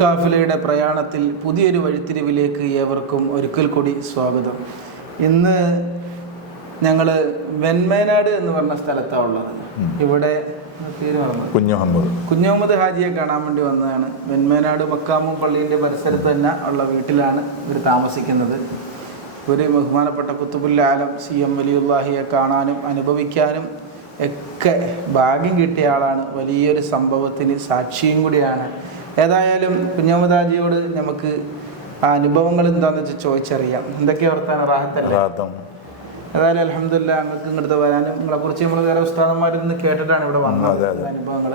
കാഫിലയുടെ പ്രയാണത്തിൽ പുതിയൊരു വഴിത്തിരിവിലേക്ക് ഏവർക്കും ഒരിക്കൽ കൂടി സ്വാഗതം. ഇന്ന് ഞങ്ങൾ വെൺമേനാട് എന്ന് പറഞ്ഞ സ്ഥലത്താണ് ഉള്ളത്. ഇവിടെ കുഞ്ഞുമുഹമ്മദ് ഹാജിയെ കാണാൻ വേണ്ടി വന്നതാണ്. വെൺമേനാട് മക്കാമും പള്ളീൻ്റെ പരിസരത്ത് തന്നെ ഉള്ള വീട്ടിലാണ് ഇവർ താമസിക്കുന്നത്. ഒരു ബഹുമാനപ്പെട്ട ഖുത്ബുൽ ആലം CM വലിയുല്ലാഹിയെ കാണാനും അനുഭവിക്കാനും ഒക്കെ ഭാഗ്യം കിട്ടിയ ആളാണ്. വലിയൊരു സംഭവത്തിന് സാക്ഷിയും കൂടിയാണ്. ഏതായാലും കുഞ്ഞുമുഹമ്മദ് ഹാജിയോട് നമുക്ക് ആ അനുഭവങ്ങൾ എന്താണെന്ന് വെച്ചാൽ ചോദിച്ചറിയാം. എന്തൊക്കെയാ വർത്താനം? റാഹത്തല്ലേ? ഏതായാലും അൽഹംദുലില്ലാഹ് നിങ്ങൾക്ക് ഇങ്ങോട്ട് വരാനും നിങ്ങളെക്കുറിച്ച് നമ്മൾ വേറെ ഉസ്താദന്മാരിൽ നിന്ന് കേട്ടിട്ടാണ് ഇവിടെ വന്നത് അനുഭവങ്ങൾ.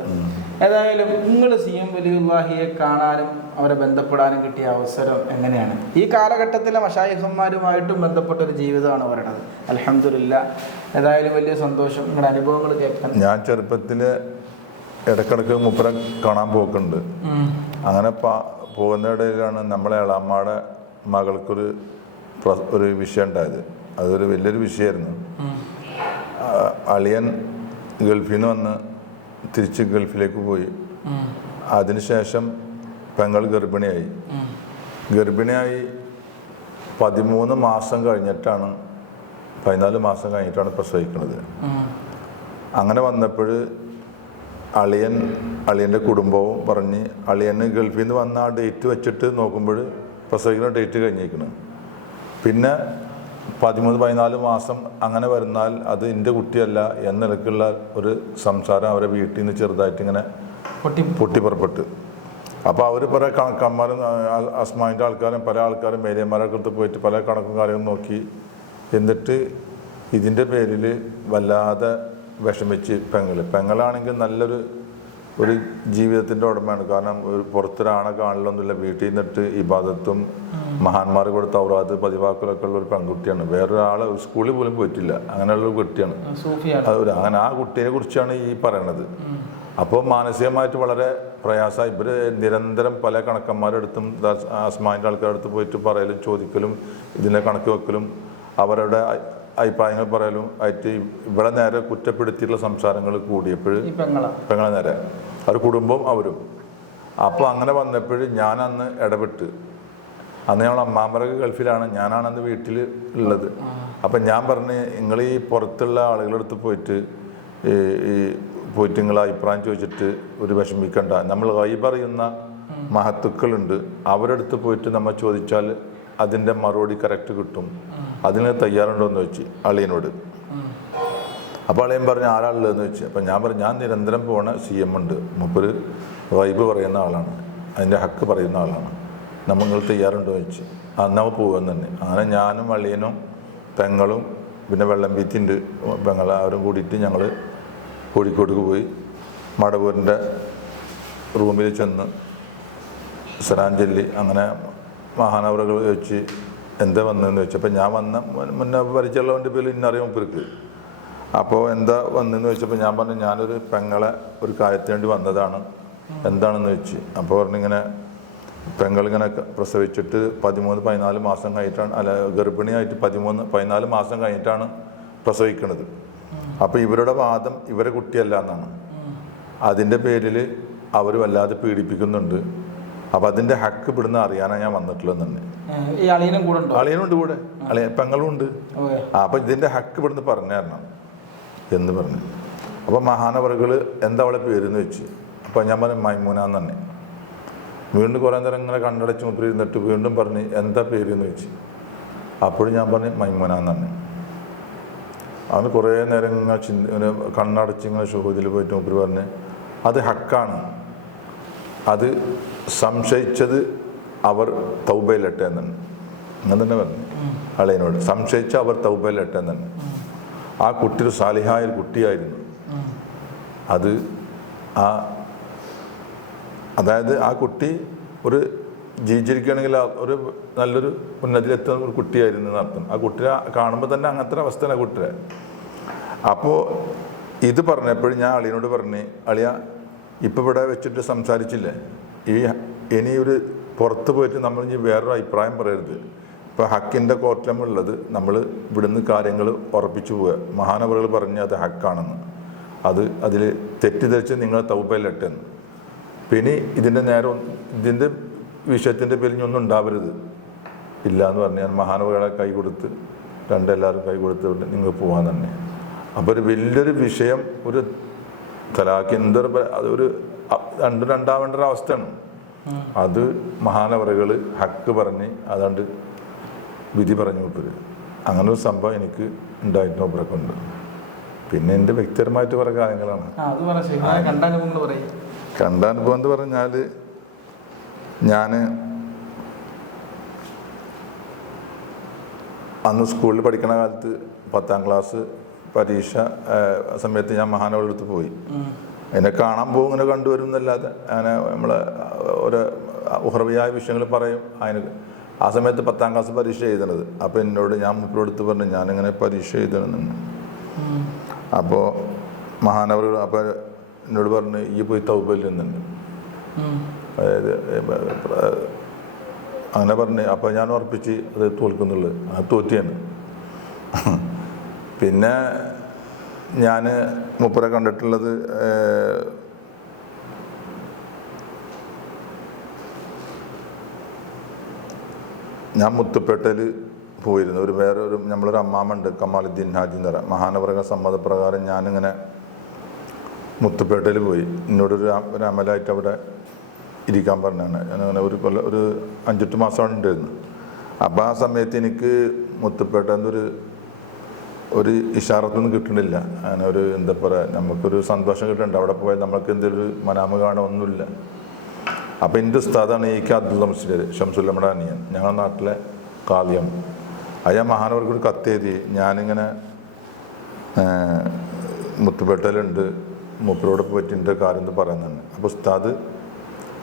ഏതായാലും നിങ്ങൾ CM വലിയുല്ലാഹിയെ കാണാനും അവരെ ബന്ധപ്പെടാനും കിട്ടിയ അവസരം എങ്ങനെയാണ്? ഈ കാലഘട്ടത്തിലെ മശായിഖന്മാരുമായിട്ടും ബന്ധപ്പെട്ടൊരു ജീവിതമാണ് അവരുടേത്. അൽഹംദുലില്ലാഹ്. ഏതായാലും വലിയ സന്തോഷം നിങ്ങളുടെ അനുഭവങ്ങൾ കേൾക്കാൻ. ഞാൻ ചെറുപ്പത്തിൽ ഇടക്കിടക്ക് മുപ്പരെ കാണാൻ പോക്കുണ്ട്. അങ്ങനെ പോകുന്ന ഇടയിലാണ് നമ്മളെ ഇളാമ്മയുടെ മകൾക്കൊരു വിഷയം ഉണ്ടായത്. അതൊരു വലിയൊരു വിഷയമായിരുന്നു. അളിയൻ ഗൾഫിൽ നിന്ന് വന്ന് തിരിച്ച് ഗൾഫിലേക്ക് പോയി. അതിനുശേഷം പെങ്ങൾ ഗർഭിണിയായി 13 മാസം കഴിഞ്ഞിട്ടാണ് 14 മാസം കഴിഞ്ഞിട്ടാണ് പ്രസവിക്കുന്നത്. അങ്ങനെ വന്നപ്പോൾ അളിയൻ്റെ കുടുംബവും പറഞ്ഞ് അളിയന് ഗൾഫിൽ നിന്ന് വന്ന ആ ഡേറ്റ് വെച്ചിട്ട് നോക്കുമ്പോൾ പ്രസവിക്കുന്ന ഡേറ്റ് കഴിഞ്ഞിരിക്കണം. പിന്നെ 13-14 മാസം അങ്ങനെ വരുന്നാൽ അത് എൻ്റെ കുട്ടിയല്ല എന്ന നിലക്കുള്ള ഒരു സംസാരം അവരെ വീട്ടിൽ നിന്ന് ചെറുതായിട്ട് ഇങ്ങനെ പൊട്ടിപ്പുറപ്പെട്ട്. അപ്പോൾ അവർ പല കണക്കന്മാരും അസ്മാൻ്റെ ആൾക്കാരും പല ആൾക്കാരും മേലിയന്മാരൊക്കെ അടുത്ത് പോയിട്ട് പല കണക്കും കാര്യങ്ങളും നോക്കി. എന്നിട്ട് ഇതിൻ്റെ പേരിൽ വല്ലാതെ വിഷമിച്ച് പെങ്ങളാണെങ്കിൽ നല്ലൊരു ജീവിതത്തിൻ്റെ ഉടമയാണ്. കാരണം ഒരു പുറത്തൊരാണെ കാണലൊന്നുമില്ല. വീട്ടിൽ നിന്നിട്ട് ഇബാദത്തും മഹാന്മാർ കൊടുത്ത ഔറാദ് പതിവാക്കലൊക്കെ ഉള്ള ഒരു പെൺകുട്ടിയാണ്. വേറൊരാളെ സ്കൂളിൽ പോലും പോയിട്ടില്ല. അങ്ങനെയുള്ളൊരു കുട്ടിയാണ്. അങ്ങനെ ആ കുട്ടിയെ കുറിച്ചാണ് ഈ പറയണത്. അപ്പോൾ മാനസികമായിട്ട് വളരെ പ്രയാസമായി. ഇവർ നിരന്തരം പല കണക്കന്മാരെടുത്തും അസ്മാൻ്റെ ആൾക്കാരുടെ അടുത്ത് പോയിട്ട് പറയലും ചോദിക്കലും ഇതിൻ്റെ കണക്ക് വെക്കലും അവരുടെ അഭിപ്രായങ്ങൾ പറയലും ആയിട്ട് ഇവിടെ നേരെ കുറ്റപ്പെടുത്തിയിട്ടുള്ള സംസാരങ്ങൾ കൂടിയപ്പോൾ പെങ്ങളെ നേരെ അവർ കുടുംബവും അവരും. അപ്പോൾ അങ്ങനെ വന്നപ്പോൾ ഞാനന്ന് ഇടപെട്ട്. അന്ന് ഞങ്ങൾ അമ്മാമരൊക്കെ ഗൾഫിലാണ്, ഞാനാണന്ന് വീട്ടിൽ ഉള്ളത്. അപ്പം ഞാൻ പറഞ്ഞ് നിങ്ങൾ ഈ പുറത്തുള്ള ആളുകളുടെ അടുത്ത് പോയിട്ട് നിങ്ങൾ അഭിപ്രായം ചോദിച്ചിട്ട് ഒരു വിഷമിക്കണ്ട. നമ്മൾ അറിയുന്ന മഹത്തുക്കളുണ്ട്, അവരുടെ അടുത്ത് പോയിട്ട് നമ്മൾ ചോദിച്ചാൽ അതിൻ്റെ മറുപടി കറക്റ്റ് കിട്ടും. അതിന് തയ്യാറുണ്ടോ എന്ന് വെച്ച് അളിയനോട്. അപ്പോൾ അളിയൻ പറഞ്ഞ് ആരാളുള്ളതെന്ന് വെച്ച്. അപ്പം ഞാൻ പറഞ്ഞു ഞാൻ നിരന്തരം പോണ CM ഉണ്ട്, മൂപ്പര് വൈബ് പറയുന്ന ആളാണ്, അതിൻ്റെ ഹക്ക് പറയുന്ന ആളാണ്, നിങ്ങൾ തയ്യാറുണ്ടോ എന്ന് വെച്ച്. അന്നവ പോകുമെന്ന് തന്നെ. അങ്ങനെ ഞാനും അളിയനും പെങ്ങളും പിന്നെ വെള്ളം വീത്തിൻ്റെ അവരും കൂടിയിട്ട് ഞങ്ങൾ കോഴിക്കോട്ടേക്ക് പോയി. മടവൂരിൻ്റെ റൂമിൽ ചെന്ന് സലാം ചൊല്ലി അങ്ങനെ മഹാനവറുകൾ വെച്ച് എന്താ വന്നതെന്ന് വെച്ചപ്പോൾ ഞാൻ മുന്നേ പരിചയമുള്ളവൻ്റെ പേരിൽ ഇന്നറിയാം മൂപ്പർക്ക്. അപ്പോൾ എന്താ വന്നതെന്ന് വെച്ചപ്പോൾ ഞാൻ പറഞ്ഞു ഞാനൊരു പെങ്ങളെ ഒരു കാര്യത്തിന് വേണ്ടി വന്നതാണ്, എന്താണെന്ന് വെച്ച്. അപ്പോൾ പറഞ്ഞിങ്ങനെ പെങ്ങളിങ്ങനെ പ്രസവിച്ചിട്ട് 13-14 മാസം കഴിഞ്ഞിട്ടാണ്, അല്ല ഗർഭിണിയായിട്ട് 13-14 മാസം കഴിഞ്ഞിട്ടാണ് പ്രസവിക്കുന്നത്. അപ്പോൾ ഇവരുടെ വാദം ഇവരെ കുട്ടിയല്ല എന്നാണ്. അതിൻ്റെ പേരിൽ അവർ വല്ലാതെ പീഡിപ്പിക്കുന്നുണ്ട്. അപ്പം അതിൻ്റെ ഹക്ക് ഇവിടുന്ന് അറിയാനാണ് ഞാൻ വന്നിട്ടുള്ളത് തന്നെ. അളിയനുണ്ട് കൂടെ, പെങ്ങളും ഉണ്ട്. അപ്പം ഇതിൻ്റെ ഹക്ക് ഇവിടുന്ന് പറഞ്ഞു തരണം എന്ന് പറഞ്ഞു. അപ്പം മഹാനവറുകൾ എന്താ അവളെ പേരെന്ന് വെച്ച്. അപ്പം ഞാൻ പറഞ്ഞു മൈമൂന എന്ന് തന്നെ. വീണ്ടും കുറേ നേരം ഇങ്ങനെ കണ്ണടച്ച് മുപ്പരി ഇരുന്നിട്ട് വീണ്ടും പറഞ്ഞ് എന്താ പേരെന്ന് വെച്ച്. അപ്പോഴും ഞാൻ പറഞ്ഞു മൈമൂന എന്ന് തന്നെ. അന്ന് കുറേ നേരം ഇങ്ങനെ കണ്ണടച്ച് ഇങ്ങനെ ഷുഹൂദിൽ പോയിട്ട് മുപ്പരി പറഞ്ഞ് അത് ഹക്കാണ്, അത് സംശയിച്ചത് അവർ തൗബയിലിട്ടെ എന്നാണ്. അങ്ങനെ തന്നെ പറഞ്ഞു അളിയനോട്. സംശയിച്ച അവർ തൗബയിലിട്ടെ എന്നാണ്. ആ കുട്ടി ഒരു സാലിഹായ ഒരു കുട്ടിയായിരുന്നു. അത് അതായത് ആ കുട്ടി ഒരു ജീവിച്ചിരിക്കുകയാണെങ്കിൽ ഒരു നല്ലൊരു ഉന്നതിയിലെത്തുന്ന ഒരു കുട്ടിയായിരുന്നു എന്നർത്ഥം. ആ കുട്ടിയെ കാണുമ്പോൾ തന്നെ അങ്ങനത്തെ അവസ്ഥയാണ് ആ കുട്ടിയെ. അപ്പോൾ ഇത് പറഞ്ഞപ്പോഴും ഞാൻ അളിയനോട് പറഞ്ഞ് അളിയ ഇപ്പം ഇവിടെ വെച്ചിട്ട് സംസാരിച്ചില്ലേ, ഇനി ഒരു പുറത്ത് പോയിട്ട് നമ്മൾ ഇനി വേറൊരു അഭിപ്രായം പറയരുത്. ഇപ്പോൾ ഹക്കിൻ്റെ കോർട്ടിലുള്ളത് നമ്മൾ ഇവിടുന്ന് കാര്യങ്ങൾ ഉറപ്പിച്ചു പോവുക. മഹാനവറുകൾ പറഞ്ഞ് അത് ഹക്കാണെന്ന്, അതിൽ തെറ്റിദ്ധരിച്ച് നിങ്ങൾ തൗബയിലിട്ടെന്ന്. പിന്നെ ഇതിൻ്റെ വിഷയത്തിൻ്റെ പേരിൽ ഇനി ഒന്നും ഉണ്ടാവരുത് ഇല്ല എന്ന് പറഞ്ഞ് ഞാൻ മഹാനവകളെ കൈ കൊടുത്ത് എല്ലാവരും കൈ കൊടുത്ത് നിങ്ങൾ പോകാൻ തന്നെ. അപ്പോൾ ഒരു വലിയൊരു വിഷയം, ഒരു തലാഖ് അതൊരു രണ്ടാവേണ്ട ഒരു അവസ്ഥയാണ്. അത് മഹാനവറുകൾ ഹക്ക് പറഞ്ഞ് അതാണ്ട് വിധി പറഞ്ഞു വിട്ടത്. അങ്ങനെ ഒരു സംഭവം എനിക്ക് ഉണ്ടായിട്ട് മൂപ്പരൊക്കെ ഉണ്ട്. പിന്നെ എൻ്റെ വ്യക്തിപരമായിട്ട് കുറേ കാര്യങ്ങളാണ്. കണ്ടാനുഭവം എന്ന് പറഞ്ഞാൽ, ഞാൻ അന്ന് സ്കൂളിൽ പഠിക്കുന്ന കാലത്ത് 10ാം ക്ലാസ് പരീക്ഷ സമയത്ത് ഞാൻ മഹാനവരുടെ പോയി. എന്നെ കാണാൻ പോകും, ഇങ്ങനെ കണ്ടുവരും എന്നല്ലാതെ അങ്ങനെ നമ്മളെ ഒരു ഉഹർവിയായ വിഷയങ്ങൾ പറയും. അതിന് ആ സമയത്ത് 10ാം ക്ലാസ് പരീക്ഷ എഴുതണത്. അപ്പോൾ എന്നോട് ഞാൻ മുപ്പിലെടുത്ത് പറഞ്ഞു ഞാനിങ്ങനെ പരീക്ഷ എഴുതണമെന്ന്. അപ്പോൾ മഹാനവർ അപ്പോൾ എന്നോട് പറഞ്ഞ് ഈ പോയി തൗബയിൽ നിന്നുണ്ട്, അതായത് അങ്ങനെ പറഞ്ഞ്. അപ്പോൾ ഞാൻ ഉറപ്പിച്ച് അത് തോൽക്കുന്നുള്ളത്, അത് തോറ്റിയാണ്. പിന്നെ ഞാൻ മൂപ്പരെ കണ്ടിട്ടുള്ളത് ഞാൻ മുത്തുപ്പേട്ടയിൽ പോയിരുന്നു. വേറൊരു നമ്മളൊരു അമ്മാമുണ്ട് കമാലുദ്ദീൻ ഹാജി എന്ന് പറയാം. മഹാനവറുകളുടെ സമ്മതപ്രകാരം ഞാനിങ്ങനെ മുത്തുപ്പേട്ടയിൽ പോയി. എന്നോടൊരു അമലായിട്ട് അവിടെ ഇരിക്കാൻ പറഞ്ഞാണ്. ഞാനങ്ങനെ ഒരു 5-8 മാസമാണ് ഉണ്ടായിരുന്നു. അപ്പോൾ ആ സമയത്ത് എനിക്ക് മുത്തുപ്പേട്ട ഒരു ഇഷാറത്തൊന്നും കിട്ടണില്ല. അങ്ങനെ ഒരു എന്താ പറയുക, നമുക്കൊരു സന്തോഷം കിട്ടുന്നുണ്ട്. അവിടെ പോയാൽ നമ്മൾക്ക് എന്തെങ്കിലും ഒരു മനാമ കാണാൻ ഒന്നുമില്ല. അപ്പോൾ എൻ്റെ ഉസ്താദാണ് ഈ അബ്ദുൽ മുസ്ലിം ഷംസുല്ലമ്മയുടെ അനിയൻ, ഞങ്ങളുടെ നാട്ടിലെ കാവ്യം. അയാൾ മഹാനവർക്ക് ഒരു കത്തെഴുതി, ഞാനിങ്ങനെ മുത്തുപേട്ടയിലുണ്ട്, മൂപ്പരോട് പറ്റിൻ്റെ കാര്യം എന്ന് പറയുന്നുണ്ട്. അപ്പോൾ ഉസ്താദ്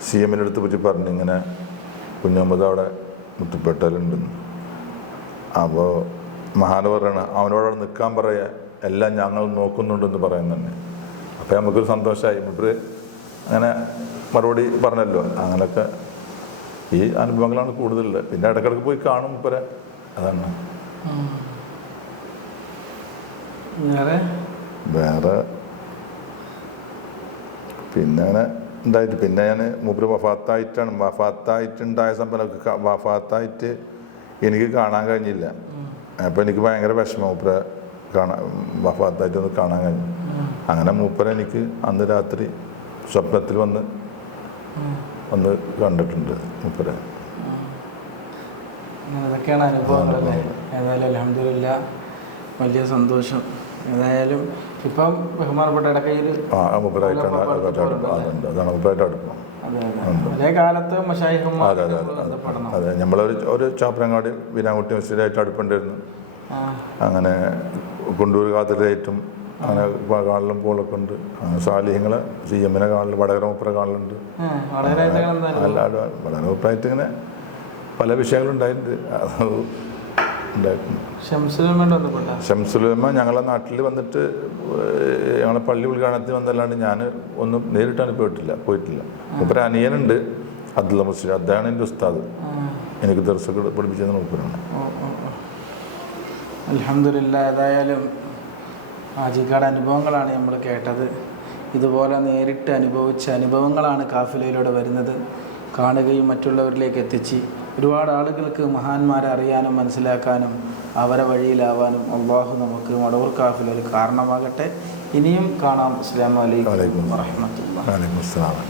CM-ൻ്റെ അടുത്ത് പറ്റി പറഞ്ഞു, ഇങ്ങനെ കുഞ്ഞമ്മദ് അവിടെ മുത്തുപേട്ടയിലുണ്ടെന്ന്. അപ്പോൾ മഹാനവറാണ് അവനോട് നിൽക്കാൻ പറയുക, എല്ലാം ഞങ്ങൾ നോക്കുന്നുണ്ടെന്ന് പറയുന്നുണ്ട്. അപ്പോൾ നമുക്കൊരു സന്തോഷമായി. മൂപ്പര് അങ്ങനെ മറുപടി പറഞ്ഞല്ലോ. അങ്ങനെയൊക്കെ ഈ അനുഭവങ്ങളാണ് കൂടുതലുള്ളത്. പിന്നെ ഇടയ്ക്കിടയ്ക്ക് പോയി കാണും മൂപ്പരെ, അതാണ്. വേറെ പിന്നെ അങ്ങനെ ഉണ്ടായിട്ട് പിന്നെ ഞാൻ മൂപ്പര് വഫാത്തായിട്ടുണ്ടായ സംഭവം വഫാത്തായിട്ട് എനിക്ക് കാണാൻ കഴിഞ്ഞില്ല. അപ്പോൾ എനിക്ക് ഭയങ്കര വിഷമം, മൂപ്പരെ വഫാത്തായിട്ടൊന്ന് കാണാൻ കഴിഞ്ഞു. അങ്ങനെ മൂപ്പരെ എനിക്ക് അന്ന് രാത്രി സ്വപ്നത്തിൽ വന്ന് കണ്ടിട്ടുണ്ട് മൂപ്പരെ. അതൊക്കെയാണ് അനുഭവങ്ങളല്ലേ. ഏതായാലും അൽഹംദുലില്ലാഹ് വലിയ സന്തോഷം. ഏതായാലും ഇപ്പം ബഹുമാനപ്പെട്ട ഇടക്കയിൽ അതാണ് മൂപ്പരായിട്ട് അടുപ്പം. അതേ കാലത്ത് അതെ, നമ്മളൊരു ചാപ്പനങ്ങാടി വീരാൻകുട്ടി മസ്ജിദായിട്ട് അടുപ്പുണ്ടായിരുന്നു. അങ്ങനെ കൊണ്ടൂർ ഖാദിറായിട്ടും അങ്ങനെ കാണലും പോലൊക്കെ ഉണ്ട്. സാലിഹ്യങ്ങളെ CM-നെ കാണൽ, വടകര മൂപ്പര കാണലുണ്ട്. വളരെ മൂപ്പരായിട്ട് ഇങ്ങനെ പല വിഷയങ്ങളുണ്ടായിട്ടുണ്ട്. ഷംസുലമ ഞങ്ങളെ നാട്ടിൽ വന്നിട്ട് ഞങ്ങളെ പള്ളി ഉദ്ഘാടനത്തിന് വന്നല്ലാണ്ട് ഞാൻ ഒന്നും നേരിട്ടാണ് പോയിട്ടില്ല. മൂപ്പര അനിയനുണ്ട് അബ്ദുൽ മുസ്ലിം, അദ്ദേഹമാണ് എൻ്റെ ഉസ്താദ്. എനിക്ക് ദർസൊക്കെ പഠിപ്പിച്ചത് മൂപ്പരാണ്. അൽഹംദുലില്ലാഹ്. ഏതായാലും ഹാജിക്കാട് അനുഭവങ്ങളാണ് നമ്മൾ കേട്ടത്. ഇതുപോലെ നേരിട്ട് അനുഭവിച്ച അനുഭവങ്ങളാണ് കാഫിലയിലൂടെ വരുന്നത്. കാണുകയും മറ്റുള്ളവരിലേക്ക് എത്തിച്ച് ഒരുപാട് ആളുകൾക്ക് മഹാന്മാരെ അറിയാനും മനസ്സിലാക്കാനും അവരെ വഴിയിലാവാനും അള്ളാഹു നമുക്ക് മടവൂർ കാഫിലയിൽ കാരണമാകട്ടെ. ഇനിയും കാണാം. അസ്സലാമു അലൈക്കും വറഹ്മത്തുള്ളാഹി.